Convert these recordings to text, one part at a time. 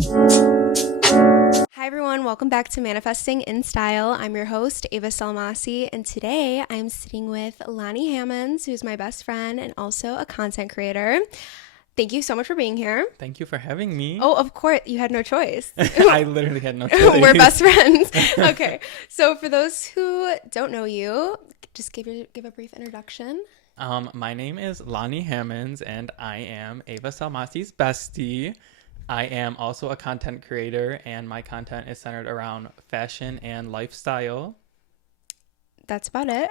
Hi everyone, welcome back to Manifesting in Style. I'm your host, avasalmaci, and today I'm sitting with Lonnie Hammons, who's my best friend and also a content creator. Thank you so much for being here. Thank you for having me. Oh, of course, you had no choice. I literally had no choice. We're best friends. Okay, so for those who don't know you, just give a brief introduction. My name is Lonnie Hammons, and I am avasalmaci's bestie. I am also a content creator, and my content is centered around fashion and lifestyle. That's about it.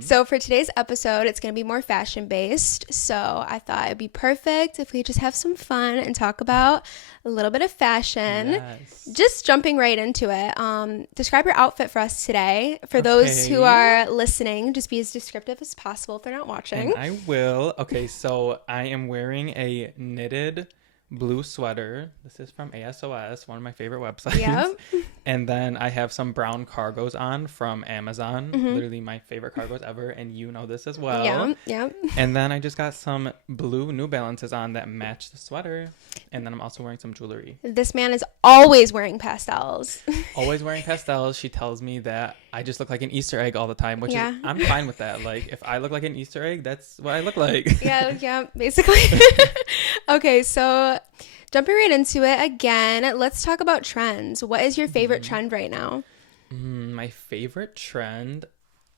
So for today's episode, it's going to be more fashion based. So I thought it'd be perfect if we just have some fun and talk about a little bit of fashion. Yes. Just jumping right into it. Describe your outfit for us today. For those who are listening, just be as descriptive as possible if they're not watching. And I will. Okay, so I am wearing a knitted blue sweater. This is from ASOS, one of my favorite websites. Yep. And then I have some brown cargos on from Amazon. Literally my favorite cargos ever, and you know this as well. Yeah. And then I just got some blue New Balances on that match the sweater. And then I'm also wearing some jewelry. This man is always wearing pastels. Always wearing pastels. She tells me that I just look like an Easter egg all the time, which is, I'm fine with that. Like, if I look like an Easter egg, that's what I look like. Yeah, basically. Okay, so jumping right into it again, let's talk about trends. What is your favorite trend right now? My favorite trend,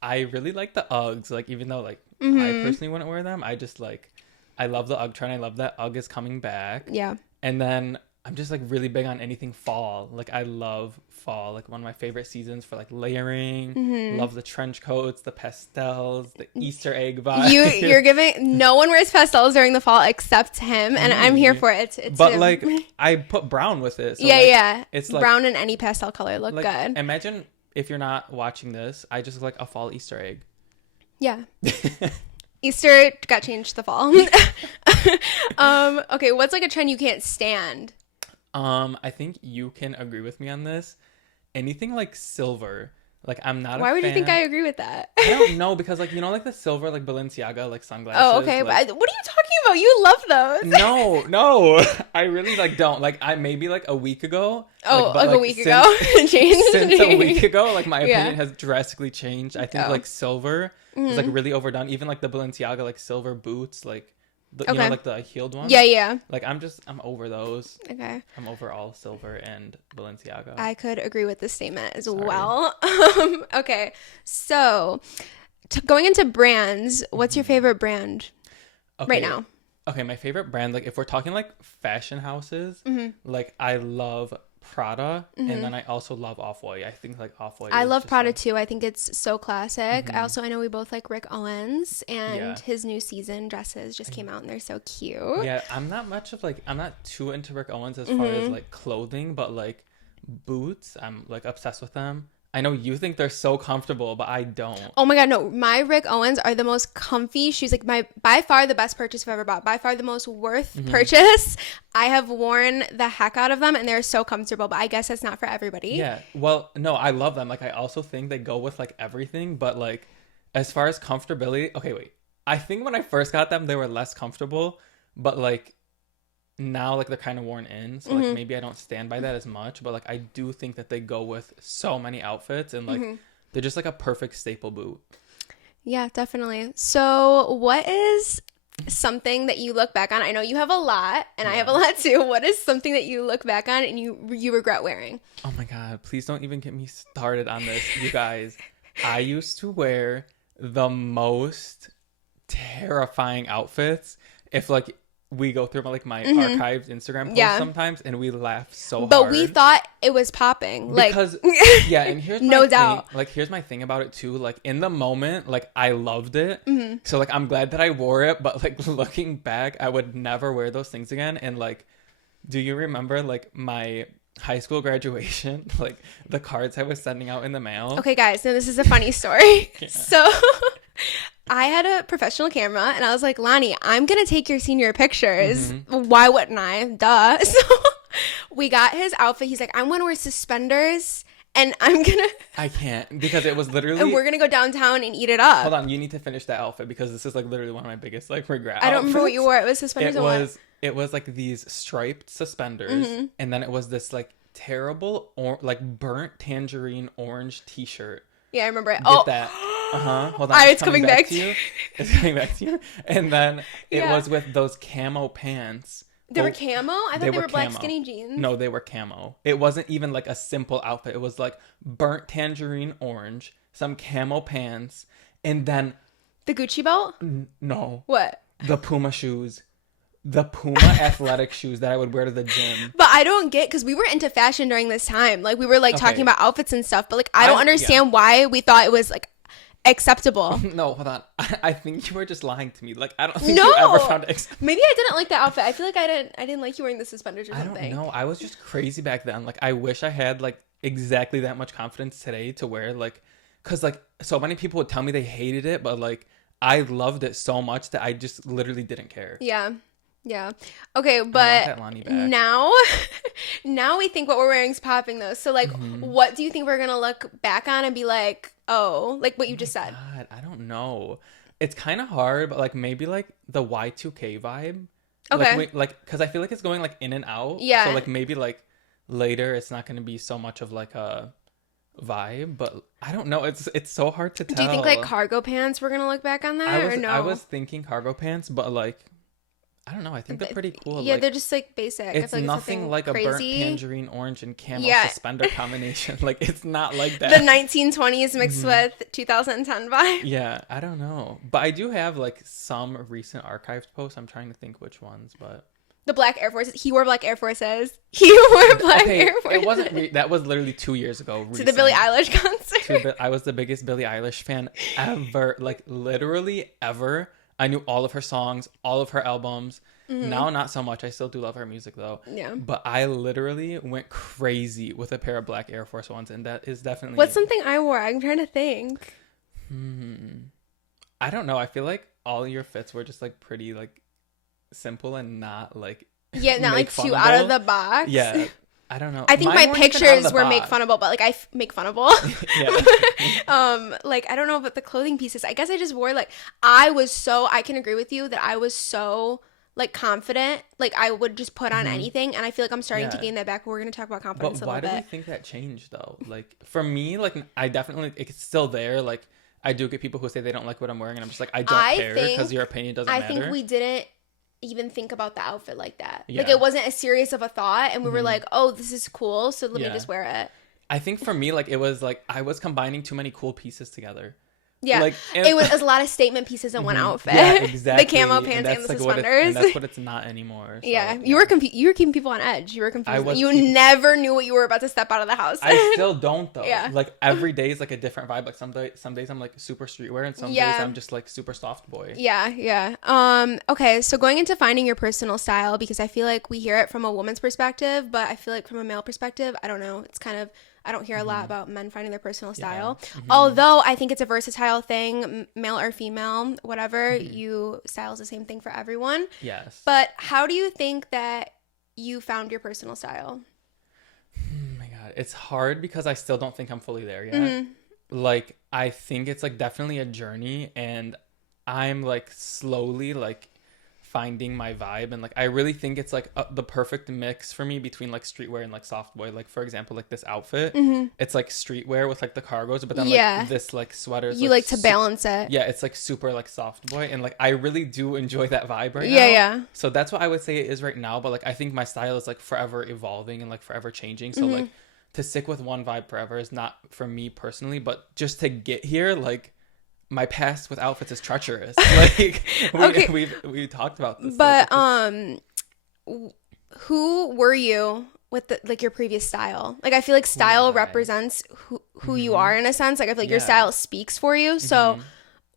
I really like the Uggs. Like, even though, like, I personally wouldn't wear them, I just, like, I love the Ugg trend. I love that Ugg is coming back. Yeah. And then I'm just, like, really big on anything fall. Like, I love fall. Like, one of my favorite seasons for, like, layering. Love the trench coats, the pastels, the Easter egg vibe. You're giving... No one wears pastels during the fall except him, and I'm here for it. It's but, him. like, I put brown with it. So, Yeah. It's, like... brown in any pastel color look like, good. Imagine if you're not watching this, I just look like a fall Easter egg. Yeah. Easter got changed to the fall. Okay, what's, like, a trend you can't stand? I think you can agree with me on this. Anything like silver, like I'm not. Why a would fan. you think I agree with that? I don't know, because like, you know, like the silver like Balenciaga like sunglasses. Oh, okay. Like, What are you talking about? You love those. No, I really like don't like. I maybe like a week ago. Oh, like a week ago, changed. Since a week ago, like my opinion has drastically changed. I think like silver is like really overdone. Even like the Balenciaga like silver boots, like. You know, like the heeled ones? Yeah. Like, I'm over those. Okay. I'm over all silver and Balenciaga. I could agree with this statement as well. Okay. So, going into brands, what's your favorite brand right now? Okay, my favorite brand, like, if we're talking, like, fashion houses, like, I love Prada, and then I also love Off-White. I think, like, Off-White I love Prada, like... too. I think it's so classic. I know we both like Rick Owens, and his new season dresses just came out, and they're so cute. Yeah, I'm not too into Rick Owens as far as, like, clothing, but, like, boots, I'm, like, obsessed with them. I know you think they're so comfortable, but I don't. Oh my God, no. My Rick Owens are the most comfy shoes. Like by far the best purchase I've ever bought. By far the most worth purchase. I have worn the heck out of them and they're so comfortable, but I guess that's not for everybody. Yeah. Well, no, I love them. Like, I also think they go with like everything, but like as far as comfortability, okay, wait. I think when I first got them, they were less comfortable, but like now like they're kind of worn in, so like maybe I don't stand by that as much, but like I do think that they go with so many outfits, and like they're just like a perfect staple boot. Yeah, definitely. So what is something that you look back on? I know you have a lot and I have a lot too. What is something that you look back on and you regret wearing? Oh my God, please don't even get me started on this, you guys. I used to wear the most terrifying outfits. If like we go through like my archived Instagram posts sometimes, and we laugh so hard. But we thought it was popping. Because, and here's no doubt. Like, here's my thing about it too. Like, in the moment, like, I loved it. So, like, I'm glad that I wore it. But, like, looking back, I would never wear those things again. And, like, do you remember, like, my high school graduation? Like, the cards I was sending out in the mail? Okay, guys, so this is a funny story. So... I had a professional camera and I was like, Lonnie, I'm going to take your senior pictures. Why wouldn't I? Duh. So we got his outfit. He's like, I'm going to wear suspenders and I'm going to... I can't, because it was literally... And we're going to go downtown and eat it up. Hold on, you need to finish that outfit because this is like literally one of my biggest like regret I don't outfits. remember what you wore. It was suspenders and what? it was like these striped suspenders, Mm-hmm. and then it was this like terrible or like burnt tangerine orange t-shirt. Yeah, I remember it. Get that. Hold on. It's coming back to you. It's coming back to you. And then it Yeah. was with those camo pants. They were camo? I thought they were black camo. skinny jeans. No, they were camo. It wasn't even like a simple outfit. It was like burnt tangerine orange, some camo pants, and then The Gucci belt? no, What? the Puma shoes. The Puma athletic shoes that I would wear to the gym. But I don't get, because we were into fashion during this time. Like, we were, like, talking about outfits and stuff. But, like, I don't understand why we thought it was, like, acceptable. No, hold on. I think you were just lying to me. Like, I don't think you ever found it acceptable. Maybe I didn't like the outfit. I feel like I didn't like you wearing the suspenders or something. I don't know. I was just crazy back then. Like, I wish I had, like, exactly that much confidence today to wear, like, because, like, so many people would tell me they hated it, but, like, I loved it so much that I just literally didn't care. Yeah. Yeah. Okay, but now we think what we're wearing is popping though. So like, what do you think we're going to look back on and be like, oh, like what you just said? God, I don't know. It's kind of hard, but like maybe like the Y2K vibe. Okay. Like, because I feel like it's going like in and out. Yeah. So like maybe like later it's not going to be so much of like a vibe, but I don't know. It's so hard to tell. Do you think like cargo pants we're going to look back on that or no? I was thinking cargo pants, but like I don't know. I think they're pretty cool. Yeah, like, they're just like basic. It's nothing like crazy. A burnt tangerine orange and camo suspender combination. Like it's not like that. The 1920s mixed with 2010 vibe. Yeah, I don't know, but I do have like some recent archived posts. I'm trying to think which ones, but the black Air Forces. He wore black Air Forces. He wore black Air Forces. It wasn't. That was literally 2 years ago. To the Billie Eilish concert. I was the biggest Billie Eilish fan ever. Like literally ever. I knew all of her songs, all of her albums. Now, not so much. I still do love her music, though. Yeah. But I literally went crazy with a pair of black Air Force Ones, and that is definitely... What's something I wore? I'm trying to think. I don't know. I feel like all your fits were just, like, pretty, like, simple and not, like... Yeah, not, like, too out of the box. Yeah. I don't know. I think my pictures were make funnable, but like I make funnable. Like I don't know about the clothing pieces. I guess I just wore like I can agree with you that I was so like confident. Like I would just put on anything, and I feel like I'm starting to gain that back. We're gonna talk about confidence a little bit. But why do we think that changed though? Like for me, like I definitely it's still there. Like I do get people who say they don't like what I'm wearing, and I'm just like I don't care because your opinion doesn't matter. I think we didn't even think about the outfit like that. Like it wasn't as serious of a thought, and we were like, oh, this is cool, so let me just wear it. I think for me, like it was like I was combining too many cool pieces together. Yeah, like, it was a lot of statement pieces in one outfit. Yeah, exactly. The camo pants and the suspenders. And that's what it's not anymore. So, yeah, you were keeping people on edge. You were confused. You never knew what you were about to step out of the house. I still don't though. Yeah. Like every day is like a different vibe. Like some days I'm like super streetwear, and some days I'm just like super soft boy. Yeah. Okay, so going into finding your personal style, because I feel like we hear it from a woman's perspective, but I feel like from a male perspective, I don't know. It's kind of I don't hear a lot about men finding their personal style. Although I think it's a versatile thing, male or female, whatever, you style is the same thing for everyone. Yes. But how do you think that you found your personal style? Oh my God. It's hard because I still don't think I'm fully there yet. Like, I think it's like definitely a journey, and I'm like slowly like finding my vibe, and like I really think it's like the perfect mix for me between like streetwear and like soft boy. Like for example, like this outfit, it's like streetwear with like the cargos, but then like this like sweater you like to balance it. Yeah, it's like super like soft boy, and like I really do enjoy that vibe right now. Yeah. So that's what I would say it is right now, but like I think my style is like forever evolving and like forever changing. So like to stick with one vibe forever is not for me personally, but just to get here, like my past with outfits is treacherous. Like we talked about this. But who were you with like your previous style? Like I feel like style represents who you are in a sense. Like I feel like your style speaks for you. So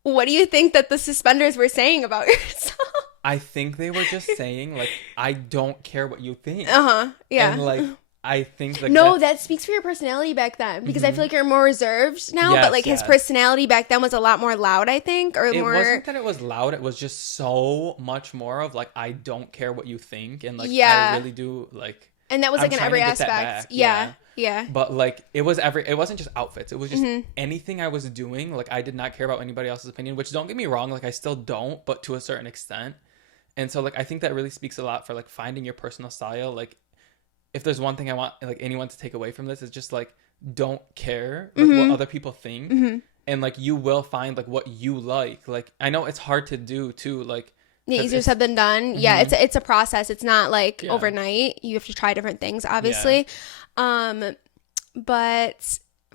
what do you think that the suspenders were saying about yourself? I think they were just saying like I don't care what you think. Yeah. And like I think like that speaks for your personality back then, because I feel like you're more reserved now, but like his personality back then was a lot more loud, I think, or more. It wasn't that it was loud, it was just so much more of like I don't care what you think, and like I really do like, and that was like in every aspect. Yeah. But like it wasn't just outfits, it was just anything I was doing. Like I did not care about anybody else's opinion, which don't get me wrong, like I still don't, but to a certain extent. And so like I think that really speaks a lot for like finding your personal style. Like if there's one thing I want like anyone to take away from this is just like don't care like what other people think. And like you will find like what you like. Like I know it's hard to do too, like easier said than done. Yeah, it's a process. It's not like overnight. You have to try different things, obviously. But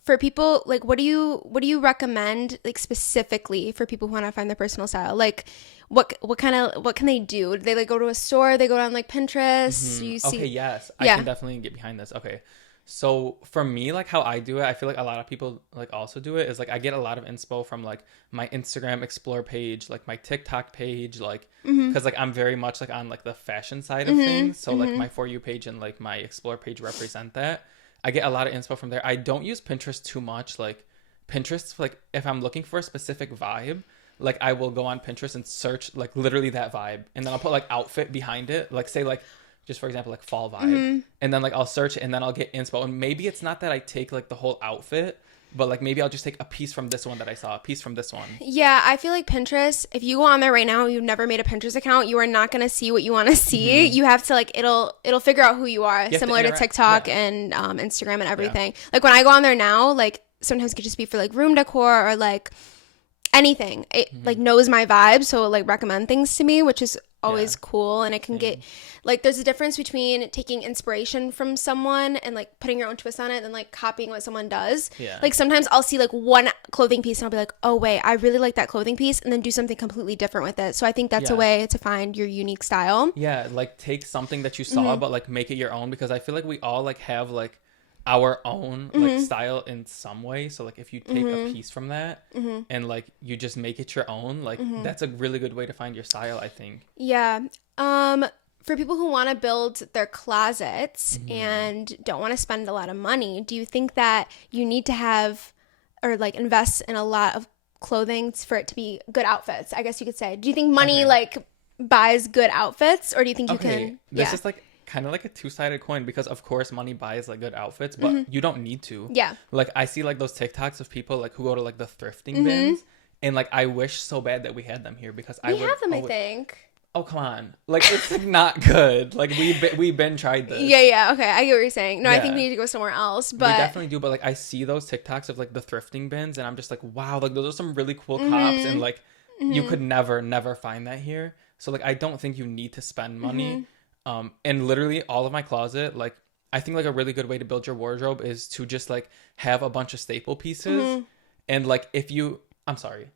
for people, like what do you recommend like specifically for people who want to find their personal style? Like what can they do? Do they like go to a store? They go on like Pinterest? You see? Okay, yes. I can definitely get behind this. Okay. So for me, like how I do it, I feel like a lot of people like also do it is like I get a lot of inspo from like my Instagram explore page, like my TikTok page, like because like I'm very much like on like the fashion side of things. So like my For You page and like my explore page represent that. I get a lot of inspo from there. I don't use Pinterest too much. Like Pinterest, like if I'm looking for a specific vibe, like I will go on Pinterest and search like literally that vibe, and then I'll put like outfit behind it, like say like just for example like fall vibe, and then like I'll search it and then I'll get inspo. And maybe it's not that I take like the whole outfit, but like maybe I'll just take a piece from this one that I saw, a piece from this one. Yeah, I feel like Pinterest, if you go on there right now and you've never made a Pinterest account, you are not going to see what you want to see. You have to like it'll figure out who you are, similar to TikTok and Instagram and everything. Like when I go on there now, like sometimes it could just be for like room decor or like anything. It like knows my vibe, so it like recommend things to me, which is always cool. And it can get like there's a difference between taking inspiration from someone and like putting your own twist on it and like copying what someone does. Like sometimes I'll see like one clothing piece and I'll be like, oh wait, I really like that clothing piece, and then do something completely different with it. So I think that's a way to find your unique style. Like take something that you saw but like make it your own, because I feel like we all like have like our own like style in some way. So like if you take a piece from that and like you just make it your own, like that's a really good way to find your style, I think. For people who want to build their closets and don't want to spend a lot of money, do you think that you need to have or like invest in a lot of clothing for it to be good outfits, I guess you could say? Do you think money like buys good outfits, or do you think you can this is like kind of like a two-sided coin, because of course money buys like good outfits, but you don't need to. Like I see like those TikToks of people like who go to like the thrifting bins, and like I wish so bad that we had them here, because we have them, I think. Oh come on, like it's not good. Like we've been tried this. Okay, I get what you're saying. No, I think we need to go somewhere else, but we definitely do. But like I see those TikToks of like the thrifting bins, and I'm just like, wow, like those are some really cool cops, and like you could never find that here. So like I don't think you need to spend money. And literally all of my closet, like I think like a really good way to build your wardrobe is to just like have a bunch of staple pieces. And like if you, I'm sorry.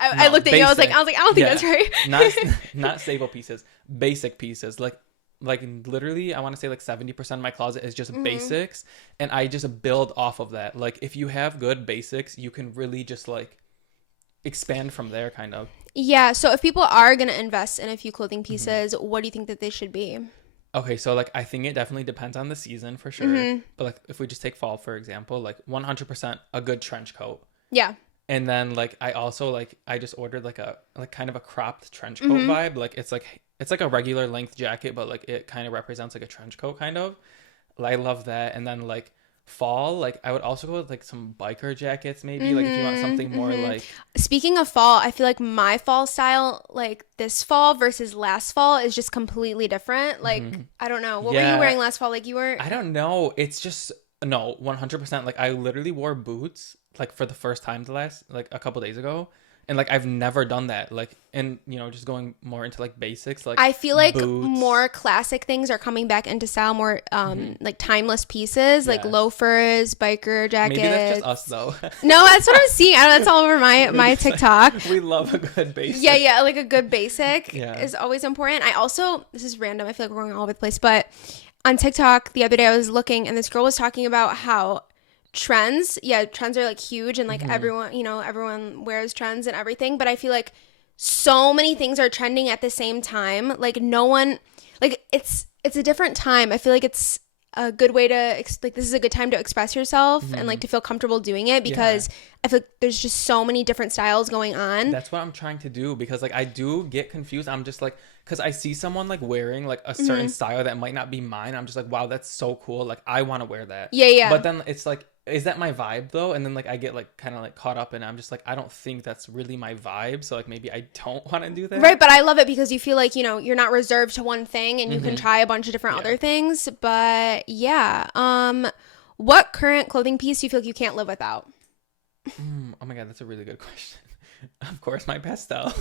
I looked at you, I was like, I don't think that's right. not staple pieces, basic pieces. Like literally I want to say like 70% of my closet is just basics, and I just build off of that. Like if you have good basics, you can really just like expand from there, kind of. Yeah, so if people are going to invest in a few clothing pieces, what do you think that they should be? Okay, so like I think it definitely depends on the season for sure. But like if we just take fall for example, like 100% a good trench coat. And then like I also like I just ordered like a like kind of a cropped trench coat vibe. Like it's like a regular length jacket, but like it kind of represents like a trench coat kind of. I love that. And then like fall, like I would also go with like some biker jackets maybe, like if you want something more like. Speaking of fall, I feel like my fall style like this fall versus last fall is just completely different. Like I don't know, what were you wearing last fall? Like you were, I don't know, it's just no 100%. Like I literally wore boots like for the first time like a couple days ago, and like I've never done that. Like, and you know, just going more into like basics, like I feel like boots. More classic things are coming back into style, more like timeless pieces, like loafers, biker jackets. Maybe that's just us though. No, that's what I'm seeing. That's all over my TikTok. We love a good basic. Like a good basic is always important. I also, this is random, I feel like we're going all over the place, but on TikTok the other day I was looking and this girl was talking about how trends are like huge, and like everyone wears trends and everything, but I feel like so many things are trending at the same time. Like no one, like it's a different time. I feel like it's a good way to like this is a good time to express yourself and like to feel comfortable doing it, because I feel like there's just so many different styles going on. That's what I'm trying to do, because like I do get confused. I'm just like, because I see someone like wearing like a certain style that might not be mine. I'm just like, wow, that's so cool. Like I want to wear that. But then it's like is that my vibe though? And then like I get like kind of like caught up and I'm just like, I don't think that's really my vibe. So like maybe I don't want to do that. Right. But I love it because you feel like, you know, you're not reserved to one thing and you can try a bunch of different other things. But yeah. What current clothing piece do you feel like you can't live without? Oh my God, that's a really good question. Of course, my pastels.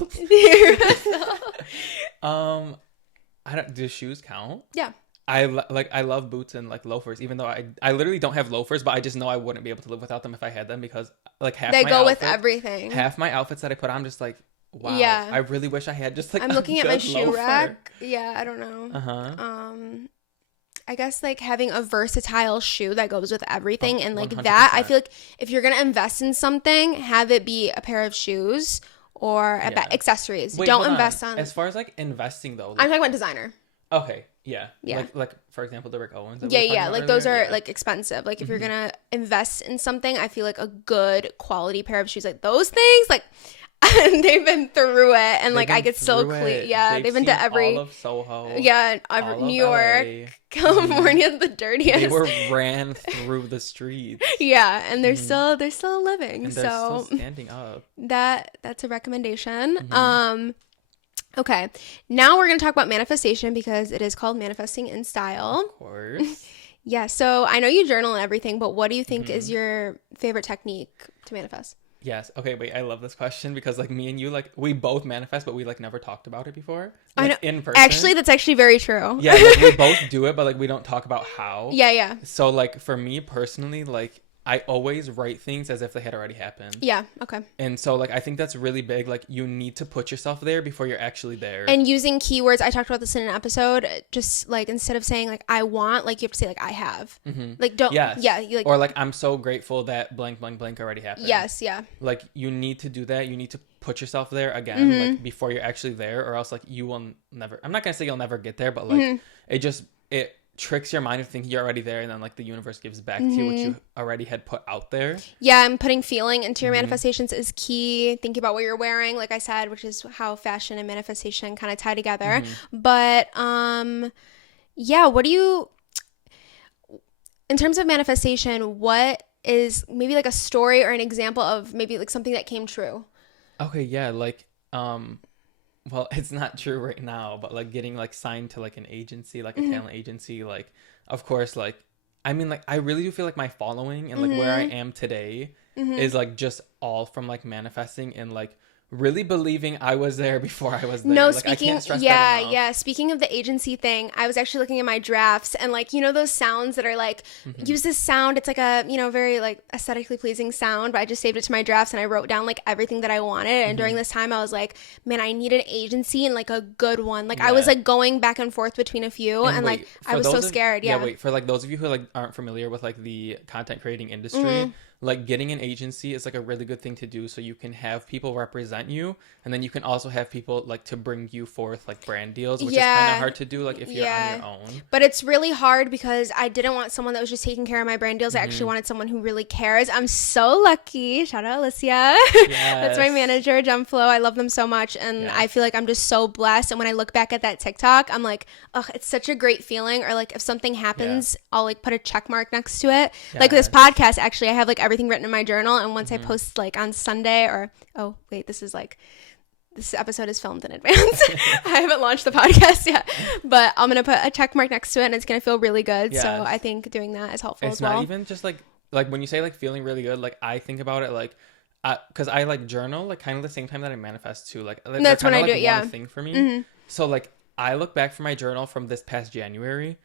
I don't. Do shoes count? Yeah. I love boots and like loafers, even though I literally don't have loafers, but I just know I wouldn't be able to live without them if I had them because like they go with everything. Half my outfits that I put on, I'm just like, wow. Yeah. I really wish I had just like. I'm looking at my shoe loafer. rack. Yeah, I don't know. I guess like having a versatile shoe that goes with everything and like 100%. that, I feel like if you're gonna invest in something, have it be a pair of shoes or accessories. Wait, don't invest on. As far as like investing though, like, I'm talking about designer. Okay, yeah. Like for example, the Rick Owens. Like those are like expensive. Like if you're gonna invest in something, I feel like a good quality pair of shoes, like those things, like they've been through it, and like I get so clean. Yeah, they've been to every all of Soho. Yeah, New York, California, the dirtiest. They were ran through the streets. Yeah, and they're still living. And they're still standing up. That's a recommendation. Okay, now we're gonna talk about manifestation because it is called Manifesting in Style. Of course. Yeah. So I know you journal and everything, but what do you think is your favorite technique to manifest? Yes. Okay, wait, I love this question because like me and you, like we both manifest, but we like never talked about it before. Like, I know. In person. Actually, that's actually very true. Yeah, like, we both do it, but like we don't talk about how. Yeah. So like for me personally, like I always write things as if they had already happened. Yeah, okay. And so like I think that's really big. Like you need to put yourself there before you're actually there. And using keywords, I talked about this in an episode, just like instead of saying like I want, like you have to say like I have. Like don't you, like, or like I'm so grateful that blank blank blank already happened. Yes, yeah. Like you need to do that. You need to put yourself there again, like before you're actually there, or else like you will never, I'm not gonna say you'll never get there, but like it tricks your mind to think you're already there, and then like the universe gives back to you what you already had put out there. Yeah, and putting feeling into your manifestations is key. Thinking about what you're wearing, like I said, which is how fashion and manifestation kind of tie together. But yeah, what do you, in terms of manifestation, what is maybe like a story or an example of maybe like something that came true? Okay, yeah, like well, it's not true right now, but like getting like signed to like an agency, like a talent agency, like of course, like I mean, like I really do feel like my following and like where I am today is like just all from like manifesting and like really believing I was there before I was there. No, like, speaking, I can't stress that enough. yeah. Speaking of the agency thing, I was actually looking at my drafts and like, you know, those sounds that are like, use this sound. It's like a, you know, very like aesthetically pleasing sound, but I just saved it to my drafts and I wrote down like everything that I wanted. And during this time I was like, man, I need an agency and like a good one. Like I was like going back and forth between a few and like I was so scared. Yeah. Wait, for like those of you who like aren't familiar with like the content creating industry, like getting an agency is like a really good thing to do, so you can have people represent you, and then you can also have people like to bring you forth like brand deals, which is kind of hard to do like if you're on your own. But it's really hard because I didn't want someone that was just taking care of my brand deals. I actually wanted someone who really cares. I'm so lucky. Shout out Alicia. That's my manager, Gemflow. I love them so much, and I feel like I'm just so blessed. And when I look back at that TikTok, I'm like, oh, it's such a great feeling. Or like if something happens, I'll like put a check mark next to it. Like this podcast, actually, I have like everything written in my journal, and once I post like on Sunday, or this episode is filmed in advance. I haven't launched the podcast yet, but I'm gonna put a check mark next to it and it's gonna feel really good. So I think doing that is helpful as well. It's not even just like when you say like feeling really good, like I think about it like because I like journal like kind of the same time that I manifest too. Like that's when I do it. Yeah, one thing for me. So like I look back from my journal from this past January,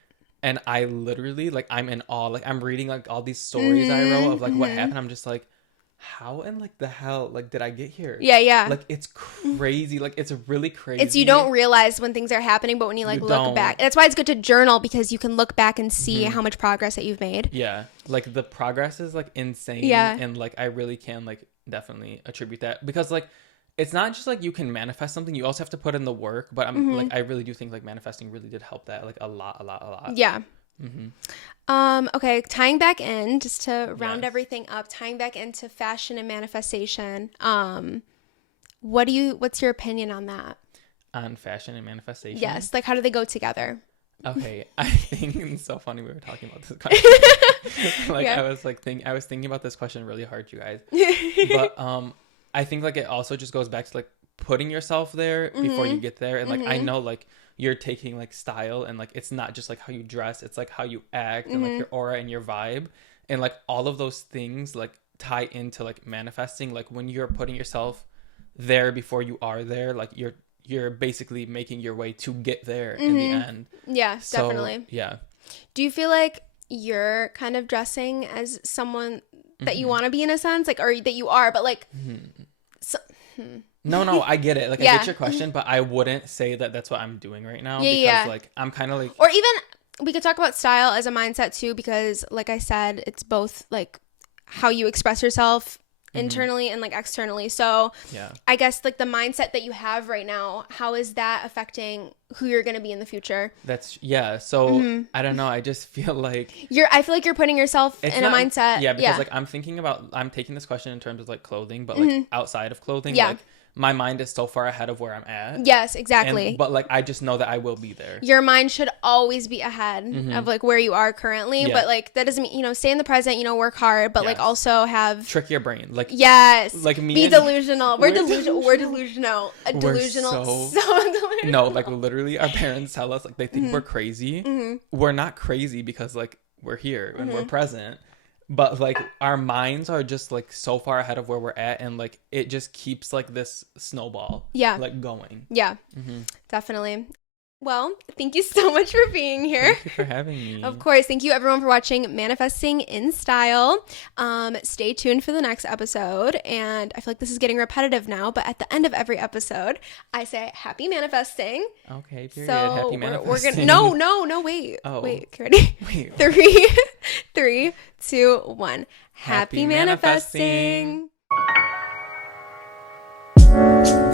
and I literally like I'm in awe. Like I'm reading like all these stories I wrote of like what happened. I'm just like, how in like the hell like did I get here? Yeah. Like it's crazy. Like it's really crazy. It's you don't realize when things are happening, but when you like look back, that's why it's good to journal, because you can look back and see how much progress that you've made. Yeah, like the progress is like insane. Yeah, and like I really can like definitely attribute that, because like it's not just like you can manifest something, you also have to put in the work. But I'm like I really do think like manifesting really did help that like a lot. Yeah. Okay, tying back in, just to round everything up, tying back into fashion and manifestation, what's your opinion on that? On fashion and manifestation? Yes, like how do they go together? Okay, I think it's so funny we were talking about this question. Like, Yeah. I was thinking about this question really hard, you guys. But I think like it also just goes back to like putting yourself there before you get there. And like I know like you're taking like style, and like it's not just like how you dress, it's like how you act and like your aura and your vibe. And like all of those things like tie into like manifesting. Like when you're putting yourself there before you are there, like you're basically making your way to get there in the end. Yeah, So, definitely. yeah. Do you feel like you're kind of dressing as someone that you want to be in a sense, like, or that you are, but like, No, I get it. Like, I Yeah. get your question, but I wouldn't say that that's what I'm doing right now. Yeah, because, yeah. like, I'm kind of like... or even we could talk about style as a mindset too, because like I said, it's both like how you express yourself internally and like externally. So Yeah. I guess like the mindset that you have right now, how is that affecting who you're going to be in the future? That's... Yeah. So, I don't know. I just feel like... I feel like you're putting yourself It's in not, a mindset. Yeah, because, like, I'm taking this question in terms of, like, clothing, but, like, outside of clothing, Yeah. like, my mind is so far ahead of where I'm at. Yes, exactly. But, like, I just know that I will be there. Your mind should always be ahead of like where you are currently, Yeah. but like that doesn't mean, stay in the present, work hard, but like Yes. also have Trick your brain. Like, yes, like me be and- delusional. We're We're delusional. We're delusional. A We're delusional. so- So delusional. no, like, literally, our parents tell us, like, they think we're crazy. We're not crazy because, like, we're here and we're present. But, like, our minds are just, like, so far ahead of where we're at. And, like, it just keeps, like, this snowball. Yeah. Like, going. Yeah, definitely. Well, thank you so much for being here. Thank you for having me. Of course. Thank you everyone for watching Manifesting in Style. Stay tuned for the next episode. And I feel like this is getting repetitive now, but at the end of every episode, I say happy manifesting. Okay, period. So Happy we're manifesting. gonna no, wait. Oh. Wait, okay, ready? Wait. 3, 2, 1. Happy Happy manifesting. manifesting.